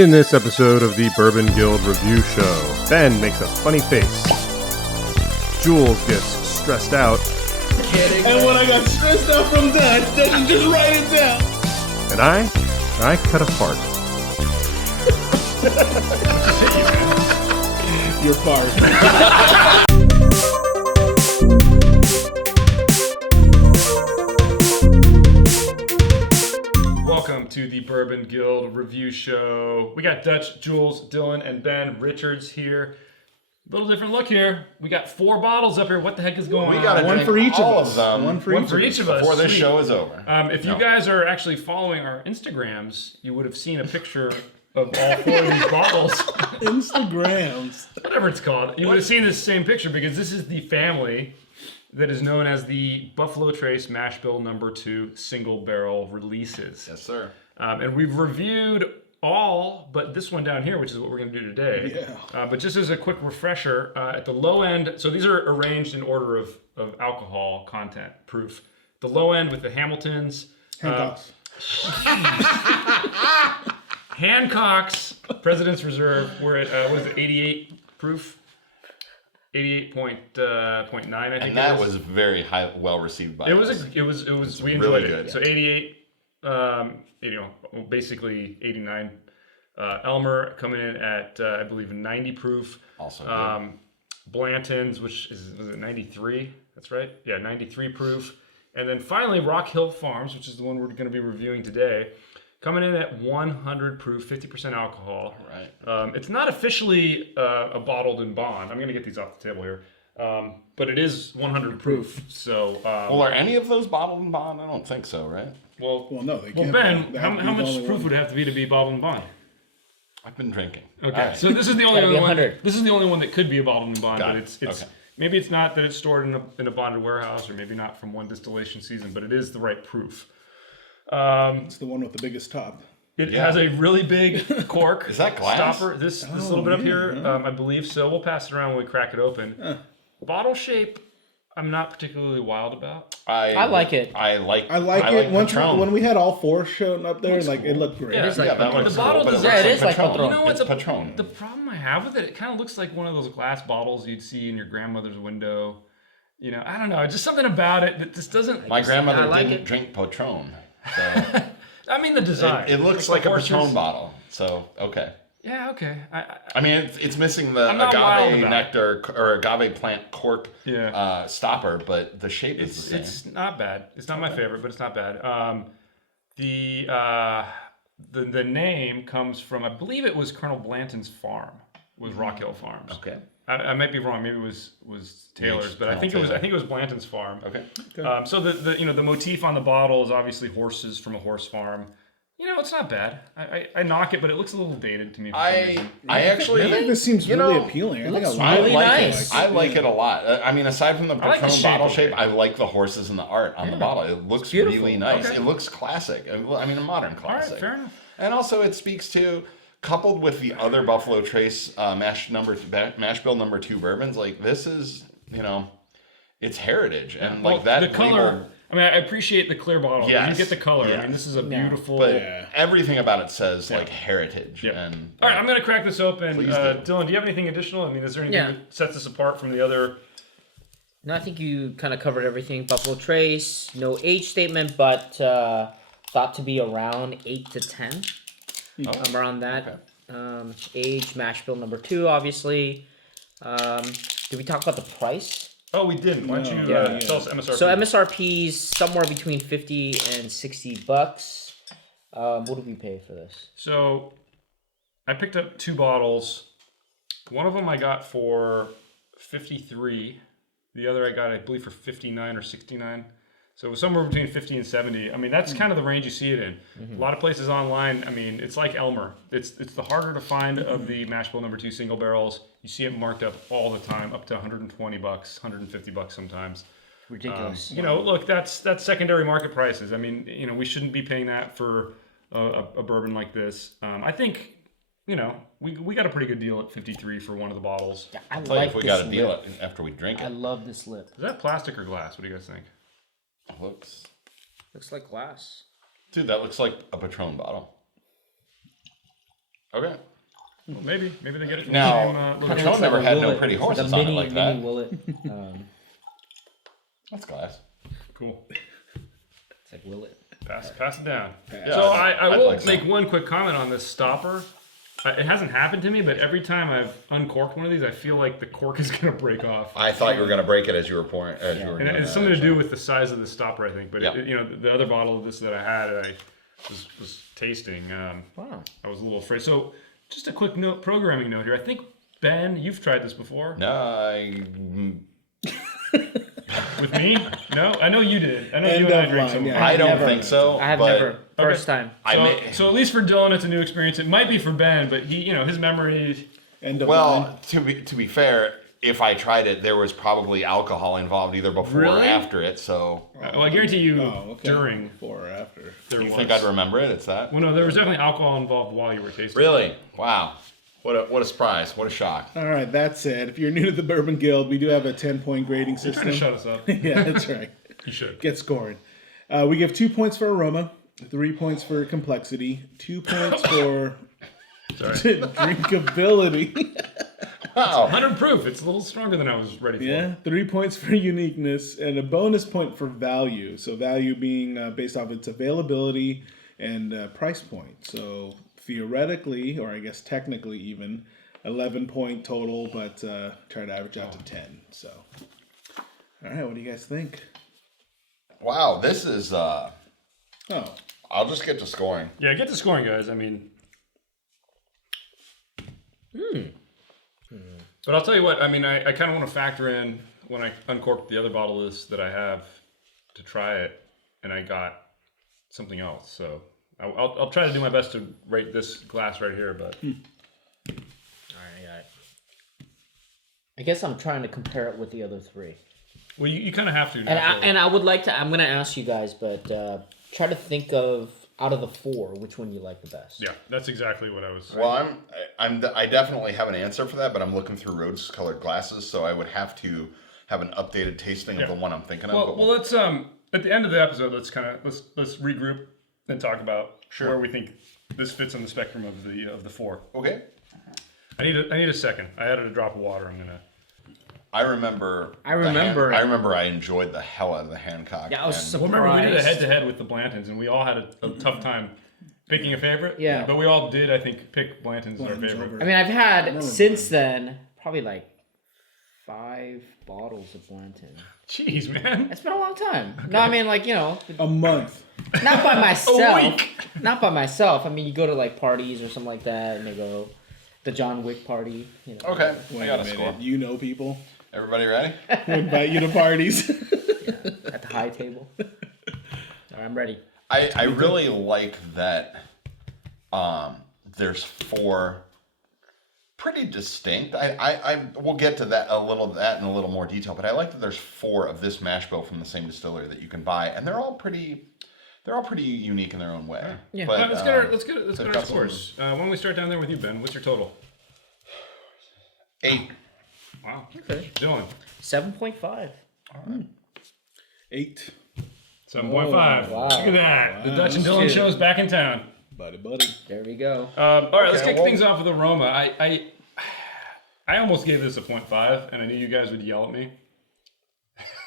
In this episode of the Bourbon Guild Review Show, Ben makes a funny face. Jules gets stressed out. And when I got stressed out from that, then just write it down. And I cut a fart. Your fart. Welcome to the Bourbon Guild Review Show. We got Dutch, Jules, Dylan, and Ben Richards here. Little different look here. We got 4 bottles up here. What the heck is going on? We got one for each of us. One for each of us. Before this show is over. If you guys are actually following our Instagrams, you would have seen a picture of all 4 of these bottles. Instagrams. Whatever it's called. You would have seen this same picture because this is the family that is known as the Buffalo Trace Mash Bill No. 2 Single Barrel Releases. Yes, sir. And we've reviewed all but this one down here, which is what we're going to do today. Yeah. But just as a quick refresher, at the low end, so these are arranged in order of alcohol content proof. The low end with the Hamiltons. Hancocks. Hancock's President's Reserve. We're at, what is it, 88 proof? 88.9, I think. And that was very well received by us. It was. We enjoyed really it. good, yeah. So 88, basically 89. Elmer coming in at I believe 90 proof. Also good. Blanton's, was it 93? That's right. Yeah, 93 proof. And then finally Rock Hill Farms, which is the one we're going to be reviewing today, coming in at 100 proof, 50% alcohol. Right. It's not officially a bottled in bond. I'm going to get these off the table here. But it is 100 proof. So. Well, are any of those bottled in bond? I don't think so, right? Well, no, they well, can't. Ben, They how have to be the much only proof one. would it have to be bottled in bond? I've been drinking. Okay, All right. so this is the only Gotta be other one. 100. This is the only one that could be a bottled in bond, Got but it. it's Okay. maybe it's not that it's stored in a bonded warehouse, or maybe not from one distillation season, but it is the right proof. It's the one with the biggest top. It Yeah. has a really big cork. Is that glass? Stopper. This little bit up here, I believe so. We'll pass it around when we crack it open. Bottle shape, I'm not particularly wild about. I like it. I like it. Patron. When we had all 4 showing up there, it looked great. Yeah, It is like that Patron. looks The bottle cool, but does- it yeah, looks it is like Patron. Patron. You know what's It's Patron. The problem I have with it kind of looks like one of those glass bottles you'd see in your grandmother's window. You know, I don't know, just something about it that just doesn't. My grandmother I like didn't it. drink Patron, so I mean the design. it looks the like a horses. Patron bottle. So okay. Yeah, okay. I mean, it's missing the I'm not wild agave about nectar or agave plant cork Yeah. stopper, but the shape is the same. It's not bad. It's not my favorite, but it's not bad. The name comes from, I believe it was Colonel Blanton's farm, was Rock Hill Farms. Okay. I might be wrong. Maybe it was Taylor's, but I think it was Blanton's farm. Okay. So the motif on the bottle is obviously horses from a horse farm. You know, it's not bad. I knock it, but it looks a little dated to me. For some reason. I actually I think this seems you really know, appealing. I think looks I really like nice. it. I like it a lot. I mean, aside from the like the Patron shape bottle of shape, it. I like the horses and the art on the bottle. It looks beautiful. really nice. Okay. It looks classic. I mean, a modern All right, classic. fair enough. And also, it speaks to, coupled with the other Buffalo Trace Mash Bill No. 2 bourbons. Like this is, it's heritage, and like that. The color. label- I mean, I appreciate the clear bottle. Yes. You get the color. I Yes. mean, this is a Yeah. beautiful. but everything about it says like heritage. Yep. And All right, I'm going to crack this open. Please do. Dylan, do you have anything additional? I mean, is there anything Yeah. that sets us apart from the other? No, I think you kind of covered everything. Buffalo Trace, no age statement, but thought to be around 8 to 10. Around that age. Mash Bill No. 2, obviously. Did we talk about the price? Oh, we didn't. Why don't you Yeah. tell us MSRP? So MSRP's somewhere between $50 and $60. What did we pay for this? So I picked up 2 bottles. One of them I got for $53. The other I got, I believe, for $59 or $69. So it was somewhere between 50 and 70. I mean, that's kind of the range you see it in. A lot of places online, I mean, it's like Elmer. It's the harder to find of the Mash Bill No. 2 single barrels. You see it marked up all the time, up to $120, $150 sometimes. Ridiculous. Look, that's secondary market prices. I mean, we shouldn't be paying that for a bourbon like this. I think, we got a pretty good deal at $53 for one of the bottles. Yeah, I tell you like if we this got a lip. deal after we drink I it. love this lip. Is that plastic or glass? What do you guys think? Looks, Looks like glass. dude, that looks like a Patron bottle. Okay. Well, maybe they get it from Now, the same. Patron Looks never like a had no Willet. pretty It's like a horses on it mini, like that. mini Willet. That's glass. Cool. It's like Willet. Pass it down. Yeah, So I I'd will like make some. one quick comment on this stopper. It hasn't happened to me, but every time I've uncorked one of these, I feel like the cork is going to break off. I thought you were gonna break it as you were pouring. As you were And doing it's that, something to actually. do with the size of the stopper, I think. But Yeah. the other bottle of this that I had, I was tasting. Wow. I was a little afraid. So just a quick programming note here. I think Ben, you've tried this before No, with me. No, I know you did. I know End you and I of drank line, some. yeah. I don't never. think so. I have but never. First time. So at least for Dylan, it's a new experience. It might be for Ben, but he, his memory. End of line. Well, to be fair, if I tried it, there was probably alcohol involved either before Really? or after it. So Well, I guarantee you Oh, okay. during. Before or after. There you was. think I'd remember it? It's that. Well, no, there was definitely alcohol involved while you were tasting. Really? Wow. What a surprise! What a shock! All right, that said, if you're new to the Bourbon Guild, we do have a 10-point grading You're trying system. to shut us up. Yeah, that's right. You should. Get scored. We give 2 points for aroma, 3 points for complexity, 2 points for Sorry. drinkability. Wow. 100 proof. It's a little stronger than I was ready for. Yeah, 3 points for uniqueness, and a bonus point for value. So value being based off its availability and price point. So theoretically, or I guess technically even, 11-point total, but try to average out to 10. So, all right, what do you guys think? Wow. This is. Oh, I'll just get to scoring. Yeah, get the scoring, guys. I mean. But I'll tell you what. I mean, I kind of want to factor in when I uncorked the other bottle of this that I have to try it, and I got something else. So I'll try to do my best to rate this glass right here. But All right. I guess I'm trying to compare it with the other three. well, you kind of have to. And I would like to. I'm gonna ask you guys, but try to think of out of the four, which one you like the best. Yeah, that's exactly what I was. Well, I definitely have an answer for that, but I'm looking through rose-colored glasses, so I would have to have an updated tasting of the one I'm thinking of. Well, but well, let's at the end of the episode, let's regroup and talk about where we think this fits on the spectrum of the four. okay. I need a second. I added a drop of water. I'm gonna. I remember. I remember. I enjoyed the hell out of the Hancock. Yeah, I was and- surprised. Well, remember we did a head-to-head with the Blantons, and we all had a tough time picking a favorite. Yeah. But we all did, I think, pick Blantons as our Blanton's favorite. over. I mean, I've had remember since then probably like 5 bottles of Blanton. Jeez, man. It's been a long time. No, I mean, like, a month. not by myself. week. Not by myself. I mean, you go to like parties or something like that, and they go the John Wick party. Okay, Wait I got a a score. minute. You know people Everybody ready? who invite you to parties. At the high table. All right, I'm ready. I really like that. There's 4 pretty distinct. I we'll get to that in a little more detail, but I like that there's 4 of this mash bill from the same distillery that you can buy, and they're all pretty unique in their own way. Yeah. But, Let's get our got some- scores. Why don't we start down there with you, Ben? What's your total? 8. Wow. Okay. Dylan. 7.5. 8. 7.5. wow. Look at that. The Dutch and Dylan Shit. show's back in town. Buddy. There we go. All right, let's Okay, kick well- things off with aroma. I almost gave this a 0.5, and I knew you guys would yell at me.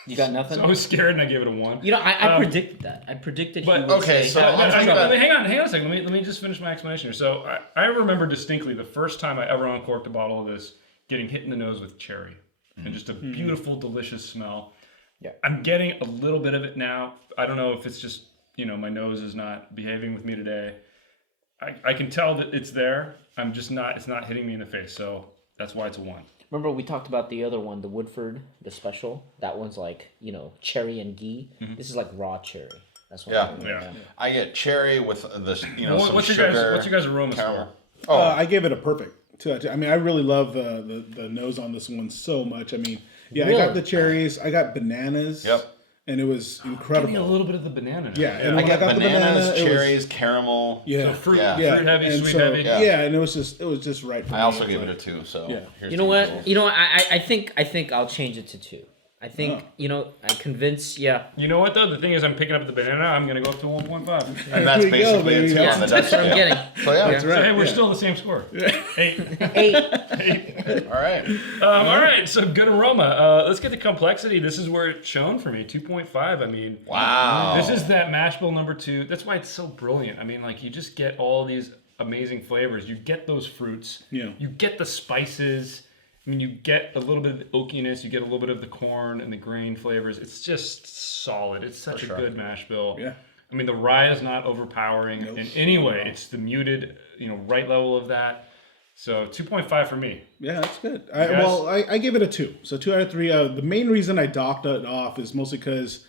You got nothing? So I was scared, and I gave it a 1. You know, I predicted that. I predicted but- you would okay, say, so "Hey, I'm Hang thinking about- on a second. Let me just finish my explanation here. So I remember distinctly the first time I ever uncorked a bottle of this, getting hit in the nose with cherry, and just a beautiful, delicious smell. Yeah. I'm getting a little bit of it now. I don't know if it's just my nose is not behaving with me today. I can tell that it's there. I'm just not. It's not hitting me in the face. So that's why it's a 1. Remember we talked about the other one, the Woodford, the special? That one's like, cherry and ghee. This is like raw cherry. That's what I'm Yeah. thinking, I get cherry with the some What's sugar. your guys' aroma caramel. score? I gave it a perfect. I mean, I really love the nose on this one so much. I mean, yeah, Really? I got the cherries. I got bananas. Yep. And it was Give me a incredible. little bit of the banana. Yeah, and I when get got the bananas, banana, cherries, caramel. Yeah. So fruit, Yeah. fruit heavy, and sweet so, heavy. Yeah. And it was just right for me. I also It's gave like- it a 2. So Yeah. here's You know the what? result. You know what? I think I'll change it to 2. I think I convinced. Yeah, You know what though? The thing is, I'm picking up the banana. I'm gonna go up to 1.5. And that's There we go, basically baby. it yeah, on the that's what I'm scale. getting. So yeah, That's So, right. hey, we're yeah. still the same score. 8. 8. all right. All right, so good aroma. Let's get to complexity. This is where it's shown for me. 2.5. I mean, Wow. this is that mash bill number 2. That's why it's so brilliant. I mean, like you just get all these amazing flavors. You get those fruits. Yeah. You get the spices. I mean, you get a little bit of the oakiness. You get a little bit of the corn and the grain flavors. It's just solid. It's such a good mash bill. Yeah. I mean, the rye is not overpowering in any way. It's the muted, right level of that. So 2.5 for me. Yeah, that's good. guys? I gave it a 2. So 2 out of 3. The main reason I docked it off is mostly because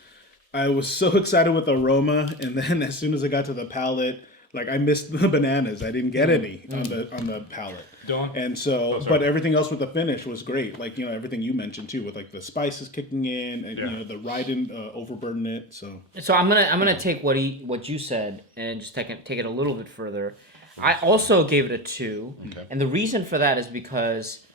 I was so excited with the aroma, and then as soon as I got to the palate, like I missed the bananas. I didn't get any on the palate. Dylan? And so, sorry. but everything else with the finish was great. Like everything you mentioned too, with like the spices kicking in, and Yeah. the rye didn't overburden it. So So I'm gonna take what you said and just take it a little bit further. I also gave it a 2, and the reason for that is because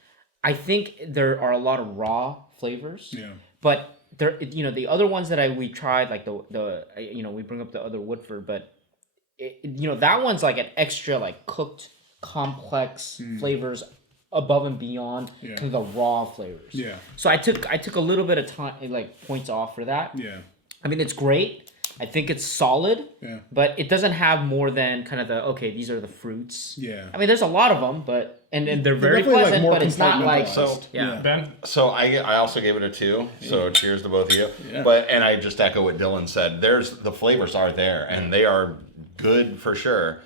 I think there are a lot of raw flavors. Yeah. But there, the other ones that we tried, like we bring up the other Woodford, but that one's like an extra like cooked complex flavors above and beyond to the raw flavors. Yeah. So I took a little bit of time, like points off for that. yeah, I mean, it's great. I think it's solid. Yeah. But it doesn't have more than kind of these are the fruits. Yeah. I mean, there's a lot of them, but and they're very definitely, like, pleasant, more but it's not like compartmentalized. yeah. Ben? So I also gave it a 2. So cheers to both of you. Yeah. And I just echo what Dylan said. The flavors are there, and they are good for sure.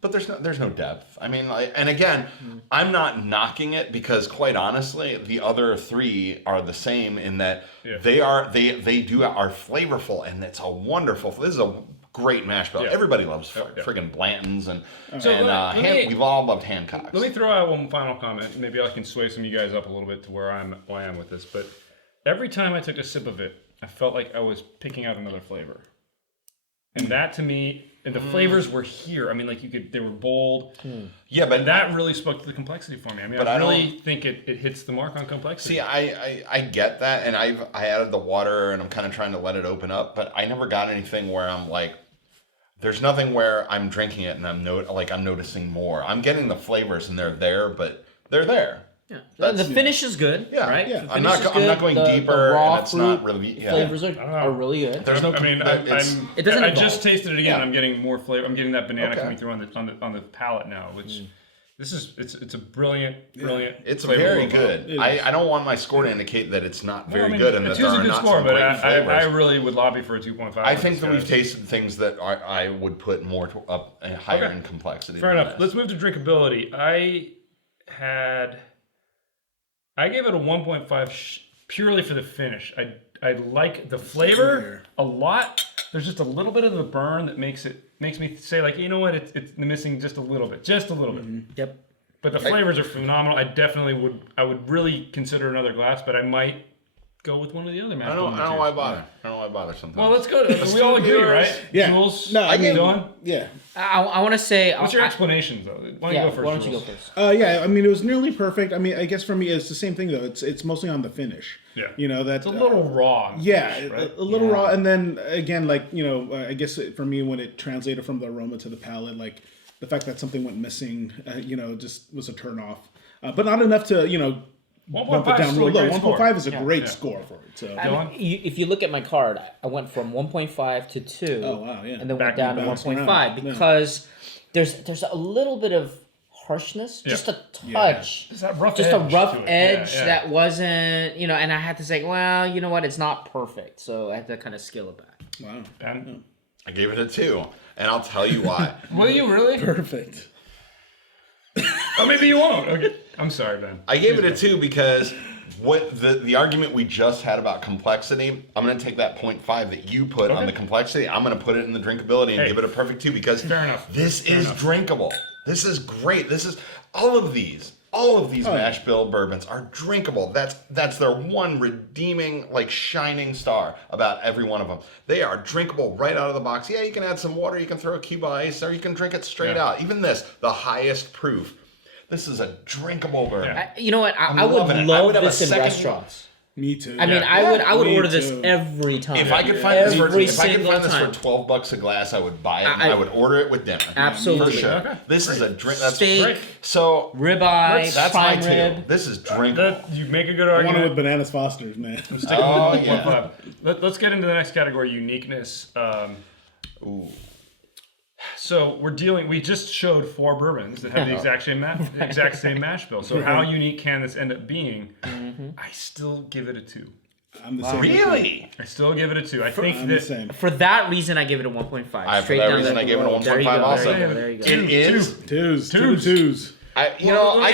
But there's no depth. I mean, and again, I'm not knocking it because quite honestly, the other 3 are the same in that they are flavorful, and it's a wonderful. This is a great mash bill. Yeah. Everybody loves Yeah. friggin' Blanton's and So let me- we've all loved Hancock's. Let me throw out one final comment. Maybe I can sway some of you guys up a little bit to where I am with this. But every time I took a sip of it, I felt like I was picking out another flavor. And that to me, and the flavors were here. I mean, like they were bold. Yeah, but And that really spoke to the complexity for me. I mean, But I I really think it hits the mark on complexity. See, I get that, and I added the water, and I'm kind of trying to let it open up, but I never got anything where I'm like, there's nothing where I'm drinking it and I'm noticing more. I'm getting the flavors, and they're there, but they're there. Yeah. That's- The finish is good, Yeah, right? yeah. The I'm finish not is good. going The deeper, raw and it's not fruit really flavors I don't know. are really good. There's no. I mean, it's- It doesn't I evolve. just tasted it again. Yeah. I'm getting more flavor. I'm getting that banana Okay. coming through on the palate now, which it's a brilliant. It's flavor very profile. good. I don't want my score to indicate that it's not very I mean, good and a that 2 there is a are good not score, some but great I flavors. really would lobby for a 2.5. I with think this, that we've guys. tasted things that I would put more up higher Okay. in complexity. Fair than enough. this. Let's move to drinkability. I gave it a 1.5 purely for the finish. I like the flavor a lot. There's just a little bit of the burn that makes me say like, you know what, it's missing just a little bit. Yep. But the flavors are phenomenal. I would really consider another glass, but I might go with one of the other I mashed don't potatoes. know why bother. I don't know why bother sometimes. Well, let's go to. We all do agree, yours. right? Yeah. Jules, No, I mean- Dylan? yeah. I want to say. What's your explanations though? Why don't you go first? Why don't you go Jules? first? Yeah, I mean, it was nearly perfect. I mean, I guess for me, it's the same thing though. It's mostly on the finish. Yeah. That's It's a little raw. Yeah, right? a little Yeah. raw, and then again, like I guess for me, when it translated from the aroma to the palate, like the fact that something went missing, just was a turn off. But not enough to bump 1.5 it down is really still a low. great score. 1.5 is a Yeah. great Yeah. score for it. So I mean, if you look at my card, I went from 1.5 to 2. Oh, wow, yeah. And then Back went down and to bounced 1.5 around, yeah. because there's a little bit of harshness, just a touch. Just that rough Just edge a rough to it. edge Yeah. that wasn't, and I had to say, well, you know what, it's not perfect. So I had to kind of scale it back. wow, Ben? I gave it a 2, and I'll tell you why. Will you really? perfect. Oh, maybe you won't. Okay. I'm sorry, Ben. I gave it a 2 because what the argument we just had about complexity, I'm going to take that 0.5 that you put on the complexity, I'm going to put it in the drinkability and Hey. give it a perfect 2 because Fair enough. this Fair is enough. drinkable. This is great. This is all of these mash bill bourbons are drinkable. That's their one redeeming, like, shining star about every one of them. They are drinkable right out of the box. Yeah, you can add some water, you can throw a cube of ice, or you can drink it straight Yeah. out. Even this, the highest proof. This is a drinkable bourbon. Yeah. You know what? I I'm would loving it. I love would have a this in second- restaurants. Me too. I mean, I would Me order this too. every time. If I could find this every for single for time. $12 a glass, I would buy it. And I would order it with dinner. Absolutely. For sure. Okay. This is a drink. That's Steak, Great. So ribeye, that's my prime two. rib. This is drinkable. You make a good I want it argument. with Bananas Foster's, man. Oh yeah. 1.5. Let's get into the next category, uniqueness. Ooh. So we just showed 4 bourbons that have the exact same mash bill. So how unique can this end up being? I still give it a 2. I'm the same. Really? I still give it a 2. I think I'm the that same. For that reason, I give it a 1.5. For that reason, I gave it a There you 1.5 go, also. There you go. It is. Twos. I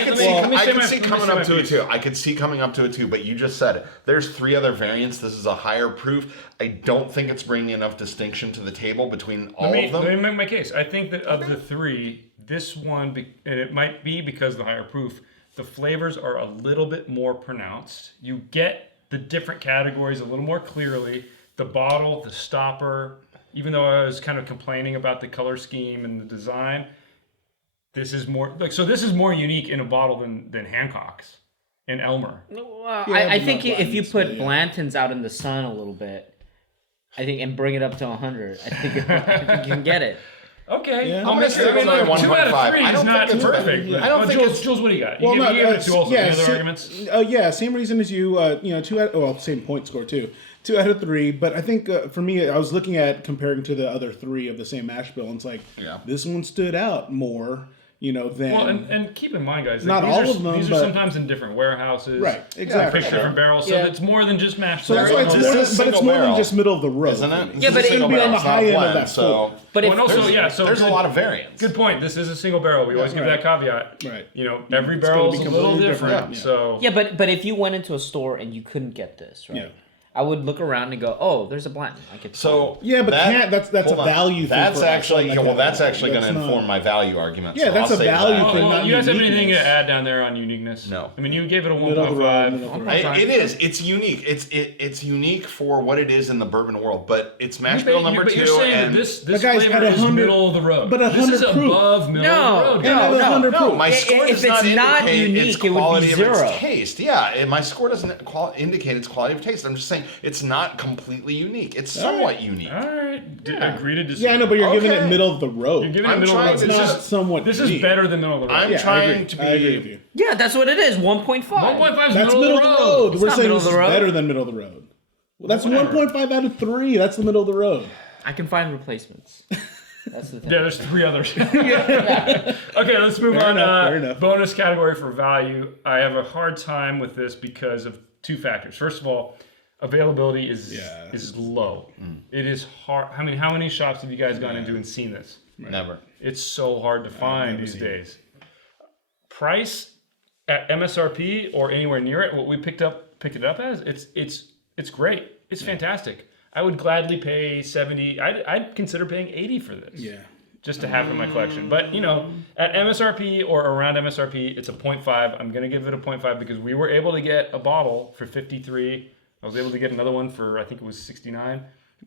could see coming up to a 2. I could see coming up to a 2, but you just said it. There's 3 other variants. This is a higher proof. I don't think it's bringing enough distinction to the table between all of them. Let me make my case. I think that of the 3, this one, and it might be because of the higher proof, the flavors are a little bit more pronounced. You get the different categories a little more clearly. The bottle, the stopper, even though I was kind of complaining about the color scheme and the design, this is more unique in a bottle than Hancock's and Elmer. Well, Yeah, I but think not if you Blanton's, put but yeah. Blanton's out in the sun a little bit, and bring it up to 100, I think you can get it. Okay. Yeah. I'm going to stick with my 1.5. 2 out of 3 I is don't not think it's perfect. I don't think it's... Jules, what do you got? Well, You no, gave it a 2 also. yeah, Any other arguments? Same reason as you. 2 out. Same point score too. 2 out of 3. But I think for me, I was looking at comparing to the other 3 of the same mash bill, and it's like this one stood out more. Than Well, and keep in mind, guys, Not all of them, these are but- sometimes in different warehouses. Right, exactly. Pick different barrels, so Yeah. it's more than just mash So that's why bill. it's more, but it's more than just middle of the road, Isn't it? Yeah, but it's gonna be on the high end of that So, But Well, and also, so there's a lot of variants. Good point. This is a single barrel. We always give that caveat. Right. Every It's barrel gonna is a be little completely different. different, yeah. So yeah, but if you went into a store and you couldn't get this, right? Yeah. I would look around and go, "Oh, there's a Blanton. I could." So Yeah, but that's a hold on. value thing That's for us actually on that that's category. actually going to That's not- inform my value argument. Yeah, so that's I'll a save value that. thing. not you guys have anything to uniqueness. add down there on uniqueness? No. I mean, you gave it a Middle of the road, 1.5. middle of the road. It is. It's unique. It's unique for what it is in the bourbon world, but it's mash bill number But 2. you're saying and that this But guys, flavor at is 100 middle of the road. but this is 100 proof. above middle No, of the road. And no, at 100 no, proof. my score If does it's not indicate unique, its it would be quality of 0. its taste. Yeah, my score doesn't indicate its quality of taste. I'm just saying it's not completely unique. It's somewhat unique. All right. Agree to disagree. Yeah, I know, but you're giving it Okay. middle of the road. You're giving it I'm middle of trying the to road. It's just- not somewhat This is unique. better than middle of the road. I'm Yeah, I trying agree. to I agree with be. you. Yeah, that's what it is. 1.5. 1.5 is That's middle of the road. We're not saying middle this of is the road. better than middle of the road. Well, that's Whatever. 1.5 out of 3. That's the middle of the road. I can find replacements. That's the thing. Yeah, there's 3 others. Okay, let's move Fair on. enough, fair enough. Bonus category for value. I have a hard time with this because of 2 factors. First of all, availability is low. It is hard. I mean, how many shops have you guys gone into and seen this? Never. It's so hard to find never these seen days. Price at MSRP or anywhere near it, what we picked it up as, it's great. It's fantastic. I would gladly pay 70. I'd consider paying 80 for this. Yeah. Just to have it in my collection. But, at MSRP or around MSRP, it's a 0.5. I'm going to give it a 0.5 because we were able to get a bottle for 53. I was able to get another one for, I think it was 69.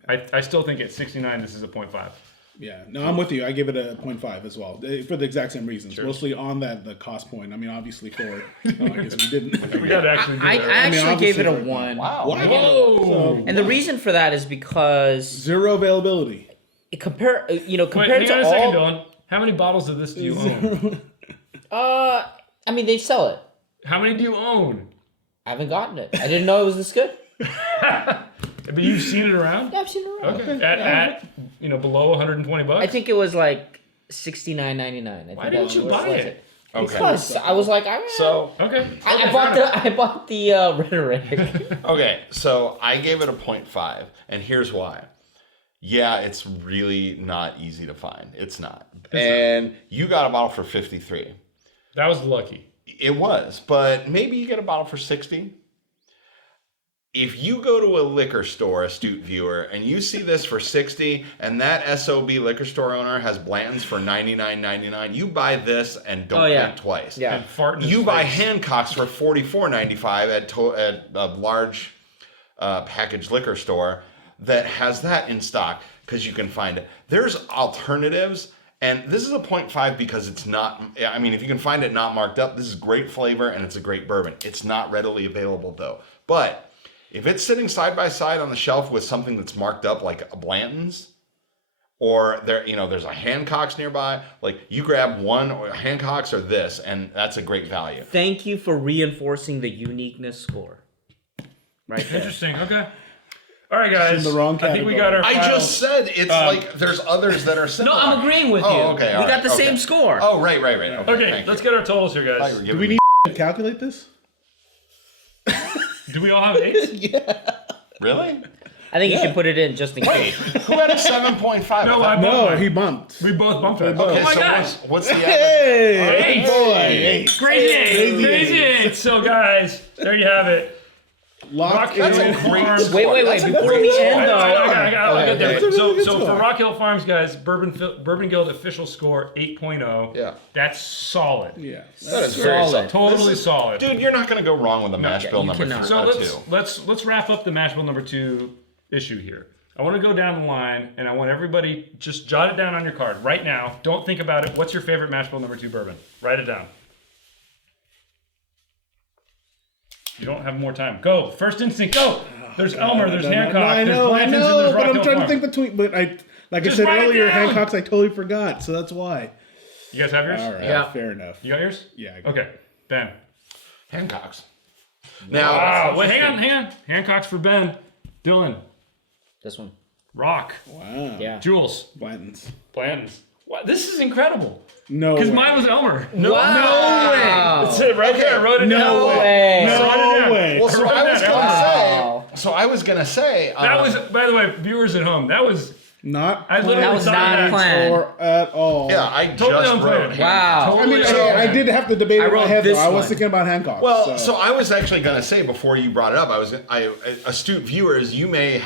I still think at 69, this is a 0.5. Yeah, no, I'm with you. I give it a 0.5 as well for the exact same reasons. Mostly on the cost point. I mean, obviously for I guess we didn't. We got to actually do I that. actually gave it a obviously- 1. Wow. Whoa! So, And the reason for that is because zero availability. compared Wait, to hang on a second, all. Dylan. How many bottles of this do you own? I mean, they sell it. How many do you own? I haven't gotten it. I didn't know it was this good. But you've seen it around? Yeah, I've seen it around. Okay. At below 120 bucks? I think it was like $69.99. Why didn't you buy it? Okay. Because I was like, So Okay. I bought the rhetoric. okay, so I gave it a 0.5, and here's why. Yeah, it's really not easy to find. It's not. And you got a bottle for 53. That was lucky. It was, but maybe you get a bottle for 60. If you go to a liquor store, astute viewer, and you see this for 60, and that SOB liquor store owner has Blanton's for $99.99, you buy this and don't think twice. Yeah. And fart in his You buy face. Hancock's for $44.95 at a large packaged liquor store that has that in stock because you can find it. There's alternatives, and this is a 0.5 because it's not, I mean, if you can find it not marked up, this is great flavor and it's a great bourbon. It's not readily available though. But if it's sitting side by side on the shelf with something that's marked up like a Blanton's, or there's a Hancock's nearby, like you grab one or Hancock's or this, and that's a great value. Thank you for reinforcing the uniqueness score. Right there. Interesting. Okay. All right, guys. in the wrong I think we got our. I final- just said it's like there's others that are similar. No, I'm agreeing with you. Oh, okay. We got the same score. Oh, right. Okay, let's get our totals here, I thought you guys. were Do giving we me- need to calculate this? Do we all have 8s? Really? I think you can put it in just in case. Who had a 7.5? No, I No, bumped he mine. bumped. We both bumped it. both. Okay, Oh my so gosh. what's the average? Hey, Eight. boy, Crazy 8. Crazy Crazy eight. 8. So, guys, there you have it. Locked Rock in. Hill Farms. Wait, That's a before great we score. end though. I'll get there. That's a really good So score. for Rock Hill Farms, guys, Bourbon Guild official score 8.0. Yeah. That's solid. Yeah. That is very Solid. solid. Totally solid. Dude, you're not going to go wrong with a mash bill you number cannot. So two. let's wrap up the mash bill number 2 issue here. I want to go down the line, and I want everybody just jot it down on your card right now. Don't think about it. What's your favorite mash bill number 2 bourbon? Write it down. You don't have more time. Go. First instinct. Go. There's Elmer. There's Hancock. I there's know, Blanton's, and but there's Rock I'm Hill trying to Farm. think between. But like Just I said write it earlier, down. Hancock's I totally forgot, so that's why. You guys have yours? All right, Yeah. fair enough. You got yours? Yeah. I got Okay. Ben. Hancock's. Now, Wow. Wait, hang on. Hancock's for Ben. Dylan. This one. Rock. Wow. Yeah. Jules. Blanton's. Blanton's. Wow, this is incredible. No. Because way. mine was Elmer. Wow. That's it right there. I wrote it down. No way. I wrote it down. No way. well, so wrote I that was down. going to Wow. say. So I was going to say. That was, by the way, viewers at home, that was, Not. I literally That was thought not that. planned. Or at all. Yeah, I Totally just unplanned. wrote. Wow. I mean, Totally I did have to debate I in my wrote head though. this I was one. thinking about Hancock. Well, so I was actually going to say before you brought it up, astute viewers, you may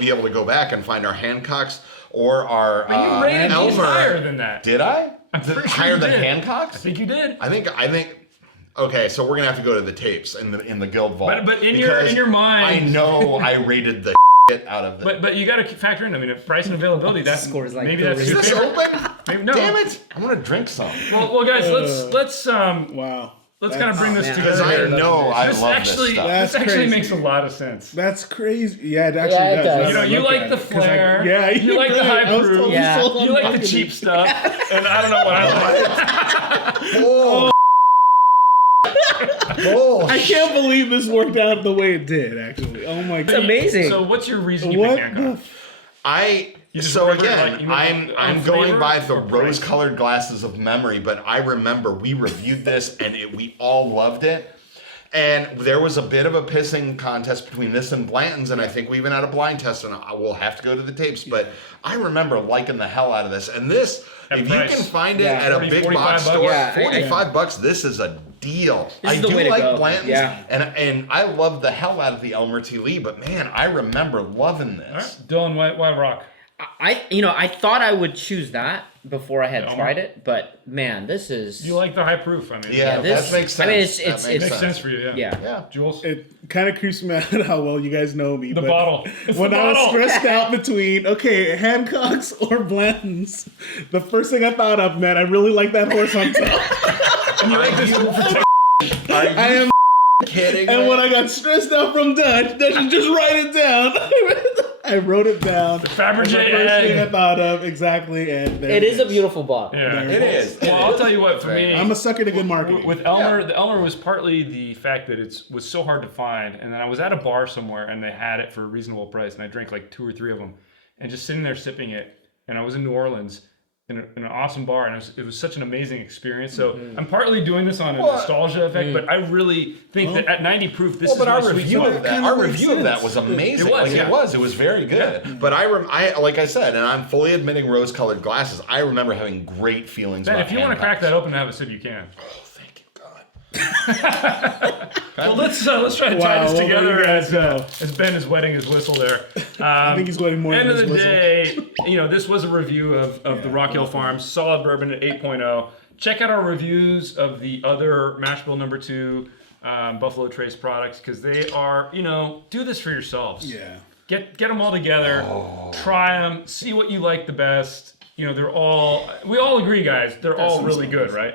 be able to go back and find our Hancock's or our You rated these Elmer. higher than that. Did I? I'm pretty sure Higher you than did. Hancock's? I think you did. I think. Okay, so we're gonna have to go to the tapes in the guild vault. But in because your mind, I know I rated the shit out of the. But you got to factor in. I mean, if price and availability, that's Score is like maybe that's three. your is this favorite. open? Maybe, no. Damn it! I want to drink some Well, guys, let's wow. kind of bring this man. because together. I know I This love actually, this stuff. That's this actually crazy. makes a lot of sense. That's crazy. Yeah, it actually Yeah, it does. does. now You know, that I you look like at the it, 'cause flair. yeah, You like the right. high I was proof. totally Yeah. sold on You like the marketing. cheap stuff, and I don't know what I like. Oh. Oh, I can't believe this worked out the way it did. Actually, oh my It's god. amazing. So, what's your reason you What pick the? Hancock? just So remember, again, like, you remember I'm flavor going by the or price? rose-colored glasses of memory, but I remember we reviewed this and we all loved it. And there was a bit of a pissing contest between this and Blanton's, and I think we even had a blind test, and I will have to go to the tapes. But I remember liking the hell out of this. And this, At if price. you can find it Yeah. at a 40, big 45 box bucks. store, Yeah, 45 bucks, this is a deal. This I is the do way to like go. Blanton's, Yeah. and I love the hell out of the Elmer T. Lee, but man, I remember loving All right, this. Dylan, why Rock? I thought I would choose that before I had Yeah, tried it, but man, this is. You like the high proof? I mean, Yeah, this- that makes sense. I mean, it's- That it's- makes makes sense for you. Yeah. Yeah. Yeah. Jules, It kind of creeps me out how well you guys know me. the but bottle. It's When the I was bottle. stressed out between Hancock's or Blanton's, the first thing I thought of, man, I really like that horse on top. And you like this I am. Kidding And me? when I got stressed out from Dutch, you just write it down. I wrote it down. The Fabergé first thing I egg. thought of exactly, and there It is a beautiful bottle. Yeah, There It is. Well, I'll tell you what. For me, I'm a sucker to good marketing. with Elmer, the Elmer was partly the fact that it was so hard to find, and then I was at a bar somewhere and they had it for a reasonable price, and I drank like 2 or 3 of them, and just sitting there sipping it, and I was in New Orleans in an awesome bar, and it was such an amazing experience. So I'm partly doing this on a nostalgia effect, but I really think that at 90 proof, this Well, but is our my sweet review spot. of that, Kinda our makes review of that sense. was amazing. It was, Like, yeah. it was very good. But I like I said, and I'm fully admitting rose-colored glasses. I remember having great feelings. Ben, about if you want to crack Hancock's. that open and have a sip, you can. Oh, thank you, God. Well, let's try to tie Wow, this well, together there you guys go. as Ben is wetting his whistle there. I think he's wetting more End than of his the whistle. day, this was a review of the Rock Hill Farms Solid Bourbon at 8.0. Check out our reviews of the other Mash Bill number 2 Buffalo Trace products, because they are, do this for yourselves. Yeah. Get them all together, try them, see what you like the best. We all agree, guys, they're all really good, right?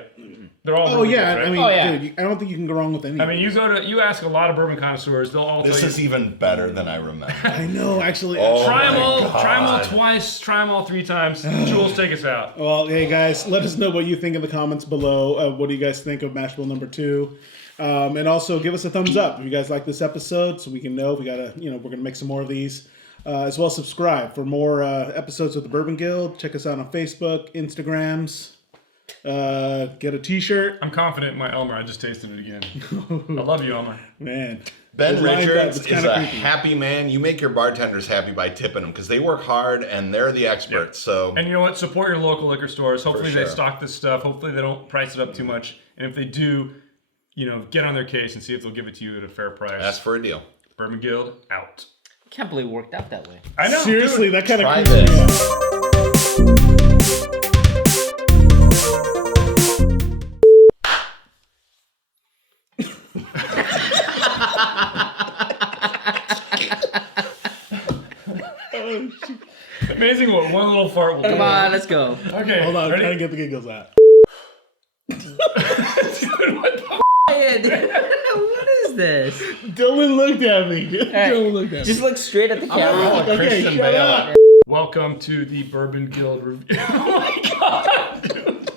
They're all. Oh really yeah, good, right? I mean, Oh, yeah. dude, I don't think you can go wrong with any. I mean, you ask a lot of bourbon connoisseurs, they'll all This tell is you. even better than I remember. I know, actually. Oh. Try them my all. God. Try them all twice. Try them all 3 times. Jules, take us out. Well, hey guys, let us know what you think in the comments below. What do you guys think of Mash Bill number 2? And also give us a thumbs up if you guys like this episode, so we can know we gotta, we're gonna make some more of these. As well, subscribe for more episodes of the Bourbon Guild. Check us out on Facebook, Instagrams. Get a T-shirt. I'm confident in my Elmer. I just tasted it again. I love you, Elmer. Man, Ben Those lined up, Richards it's is kinda a creepy. happy man. You make your bartenders happy by tipping them because they work hard and they're the experts. So And you know what? Support your local liquor stores. Hopefully they sure. stock this stuff. Hopefully they don't price it up too much. And if they do, get on their case and see if they'll give it to you at a fair price. ask for a deal. Bourbon Guild out. Can't believe it worked out that way. I know. seriously, dude. that kind of Try creeps me this. out. Amazing what one little fart will do. Come on, let's go. Okay. Hold on, I'm ready? trying to get the giggles out. What is this? Dylan looked at me. Dylan looked at Just me. look straight at the camera. Okay, Christian shut Bale. up. Welcome to the Bourbon Guild review. Oh my god, dude.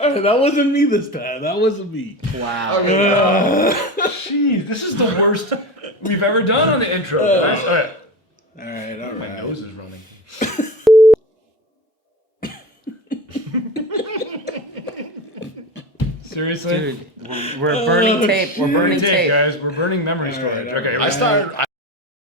All right, that wasn't me this time. That wasn't me. Wow. Jeez, this is the worst we've ever done on the intro, guys. All right. All right, all My right. nose is running. Seriously? Dude, we're burning tape. We're burning tape. guys. We're burning memory storage. all right. Okay, I started.